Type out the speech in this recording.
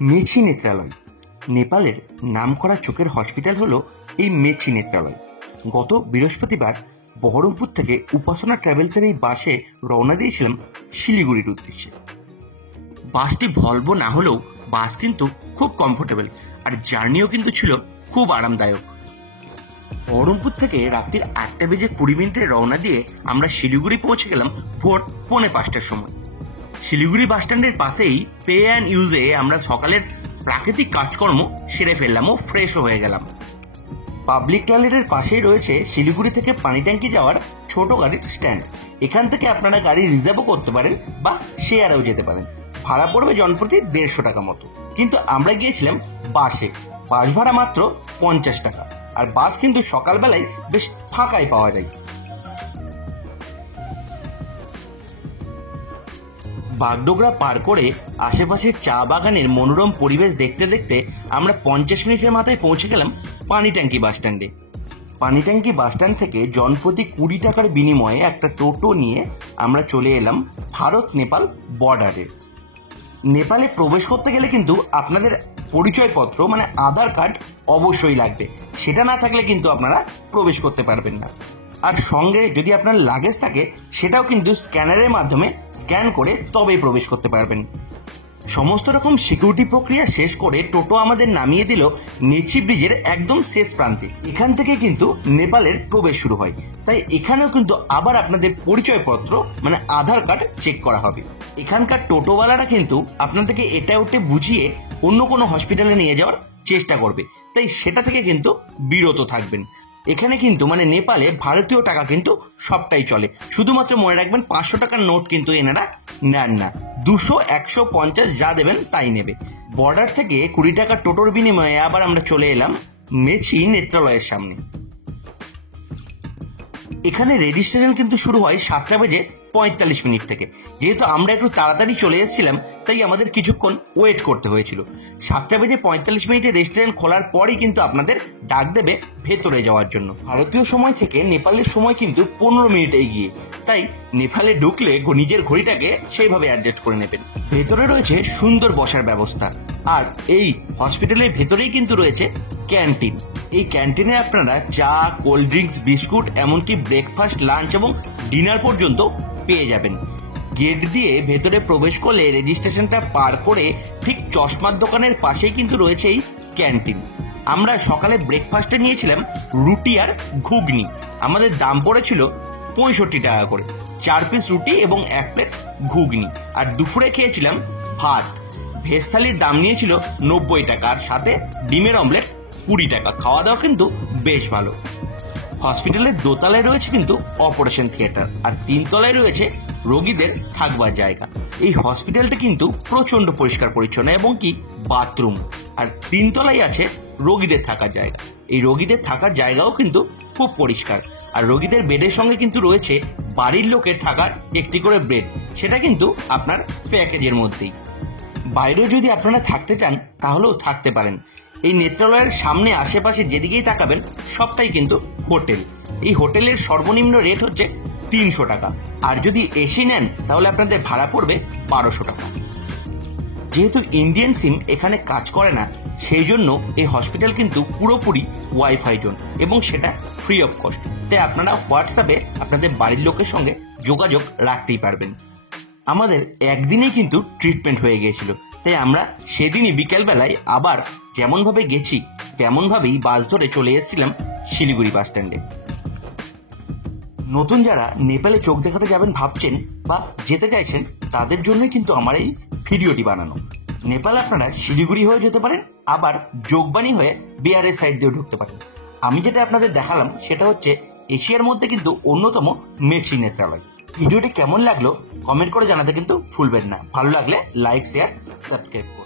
Messi Nethralaya নেপালের নামকরা চোখের হসপিটাল হলো এই মেছি নেত্রালয়। গত বৃহস্পতিবার বহরমপুর থেকে উপাসনা ট্রাভেলসের এই বাসে রওনা দিয়েছিলাম শিলিগুড়ির উদ্দেশ্যে। বাসটি ভলভো না হলেও বাস কিন্তু খুব কমফোর্টেবল, আর জার্নিও কিন্তু ছিল খুব আরামদায়ক। বহরমপুর থেকে রাত্রির 8:20 রওনা দিয়ে আমরা শিলিগুড়ি পৌঁছে গেলাম ভোর 4:45টার সময়। শিলিগুড়ি বাসস্ট্যান্ডের পাশেই পে অ্যান্ড ইউজে আমরা সকালের প্রাকৃতিক কাজকর্ম সেরে ফেললাম ও ফ্রেশও হয়ে গেলাম। পাবলিক টয়লেটের পাশেই রয়েছে শিলিগুড়ি থেকে পানি ট্যাঙ্কি যাওয়ার ছোট গাড়ির স্ট্যান্ড। এখান থেকে আপনারা গাড়ি রিজার্ভও করতে পারেন বা শেয়ারেও যেতে পারেন। ভাড়া পড়বে জনপ্রতি 150 টাকা মতো, কিন্তু আমরা গিয়েছিলাম বাসে। বাস ভাড়া মাত্র 50 টাকা, আর বাস কিন্তু সকালবেলায় বেশ ফাঁকাই পাওয়া যায়। বাগডোগরা পার করে আশেপাশের চা বাগানের মনোরম পরিবেশ দেখতে দেখতে আমরা 50 মিনিটের মাথায় পৌঁছে গেলাম পানি ট্যাঙ্কি বাসস্ট্যান্ডে। পানি ট্যাঙ্কি বাসস্ট্যান্ড থেকে জনপ্রতি 20 টাকার বিনিময়ে একটা টোটো নিয়ে আমরা চলে এলাম ভারত নেপাল বর্ডারে। নেপালে প্রবেশ করতে গেলে কিন্তু আপনাদের পরিচয়পত্র মানে আধার কার্ড অবশ্যই লাগবে। সেটা না থাকলে কিন্তু আপনারা প্রবেশ করতে পারবেন না। আর সঙ্গে যদি আপনার লাগেজ থাকে সেটাও কিন্তু স্ক্যানারের মাধ্যমে স্ক্যান করে তবেই প্রবেশ করতে পারবেন। সমস্ত রকম সিকিউরিটি প্রক্রিয়া শেষ করে টোটো আমাদের নামিয়ে দিল মেছি ব্রিজের একদম শেষ প্রান্তে। এখান থেকে কিন্তু নেপালের প্রবেশ শুরু হয়, তাই এখানেও কিন্তু আবার আপনাদের পরিচয়পত্র মানে আধার কার্ড চেক করা হবে। এখানকার টোটোওয়ালারা কিন্তু আপনাদেরকে এটা ওটা বুঝিয়ে অন্য কোনো হসপিটালে নিয়ে যাওয়ার চেষ্টা করবে, তাই সেটা থেকে কিন্তু বিরত থাকবেন। এখানে কিন্তু মানে নেপালে ভারতীয় টাকা কিন্তু সবটাই চলে। শুধুমাত্র মনে রাখবেন 500 টাকার নোট কিন্তু এনারা নেন না। 200, 150 যা দেবেন তাই নেবে। বর্ডার থেকে 20 টাকার টোটোর বিনিময়ে আবার আমরা চলে এলাম মেছি নেত্রালয়ের সামনে। এখানে রেজিস্ট্রেশন কিন্তু শুরু হয় 7:45 থেকে। যেহেতু আমরা একটু তাড়াতাড়ি চলে এসেছিলাম তাই আমাদের কিছুক্ষণ ওয়েট করতে হয়েছিল। 7:45 রেস্টুরেন্ট খোলার পরই কিন্তু আপনাদের ডাক দেবে ভেতরে যাওয়ার জন্য। ভারতীয় সময় থেকে নেপালের সময় কিন্তু 15 মিনিট এগিয়ে, তাই নেপালে ঢুকলে নিজের ঘড়িটাকে সেইভাবে অ্যাডজাস্ট করে নেবেন। ভেতরে রয়েছে সুন্দর বসার ব্যবস্থা, আর এই হসপিটালের ভেতরেই কিন্তু রয়েছে ক্যান্টিন। এই ক্যান্টিনে আপনারা চা, কোল্ড ড্রিঙ্কস, বিস্কুট, এমনকি ব্রেকফাস্ট, লাঞ্চ এবং ডিনার পর্যন্ত পেয়ে যাবেন। গেট দিয়ে ভেতরে প্রবেশ করলে রেজিস্ট্রেশনটা পার করে ঠিক চশমার দোকানের পাশেই কিন্তু রয়েছে এই ক্যান্টিন। আমরা সকালে ব্রেকফাস্টে নিয়েছিলাম রুটি আর ঘুগনি। আমাদের দাম পড়েছিল 65 টাকা করে, 4 পিস রুটি এবং 1 প্লেট ঘুগনি। আর দুপুরে খেয়েছিলাম ভাত। ভেজ থালির দাম নিয়েছিল 90 টাকা, আর সাথে ডিমের অমলেট 20 টাকা। খাওয়া দাওয়া কিন্তু বেশ ভালো। হসপিটালের দোতলায় রয়েছে কিন্তু অপারেশন থিয়েটার, আর 3 তলায় রয়েছে রোগীদের থাকবার জায়গা। এই হসপিটালটা কিন্তু প্রচন্ড পরিষ্কার পরিচ্ছন্ন এবং কি বাথরুম, আর 3 তলায় আছে রোগীদের থাকার জায়গা। এই রোগীদের থাকার জায়গাও কিন্তু খুব পরিষ্কার, আর রোগীদের বেডের সঙ্গে কিন্তু রয়েছে বাড়ির লোকের থাকার একটি করে বেড। সেটা কিন্তু আপনার প্যাকেজের মধ্যেই। বাইরেও যদি আপনারা থাকতে চান তাহলেও থাকতে পারেন। এই নেত্রালয়ের সামনে আশেপাশে যেদিকেই তাকাবেন সবটাই কিন্তু হোটেল। এই হোটেলের সর্বনিম্ন রেট হচ্ছে 300 টাকা, আর যদি এসি নেন তাহলে আপনাদের ভাড়া পড়বে 1200 টাকা। যেহেতু ইন্ডিয়ান সিম এখানে কাজ করে না, সেই জন্য এই হসপিটাল কিন্তু পুরোপুরি ওয়াইফাই জোন, এবং সেটা ফ্রি অফ কস্ট। তাই আপনারা হোয়াটসঅ্যাপে আপনাদের বাড়ির লোকের সঙ্গে যোগাযোগ রাখতেই পারবেন। আমাদের একদিনেই কিন্তু ট্রিটমেন্ট হয়ে গিয়েছিল, তাই আমরা সেদিনই বিকেলবেলায় আবার যেমনভাবে গেছি তেমনভাবেই বাস ধরে চলে এসেছিলাম শিলিগুড়ি বাস স্ট্যান্ডে। নতুন যারা নেপালে চোখ দেখাতে যাবেন ভাবছেন বা যেতে চাইছেন তাদের জন্যই কিন্তু আমার এই ভিডিওটি বানানো। নেপাল আপনারা শিলিগুড়ি হয়ে যেতে পারেন, আবার যোগবাণী হয়ে বিহারের সাইড দিয়ে ঢুকতে পারেন। আমি যেটা আপনাদের দেখালাম সেটা হচ্ছে এশিয়ার মধ্যে কিন্তু অন্যতম মেছি নেত্রালয়। ভিডিওটি কেমন লাগলো কমেন্ট করে জানাতে কিন্তু ভুলবেন না। ভালো লাগলে লাইক, শেয়ার, সাবস্ক্রাইব।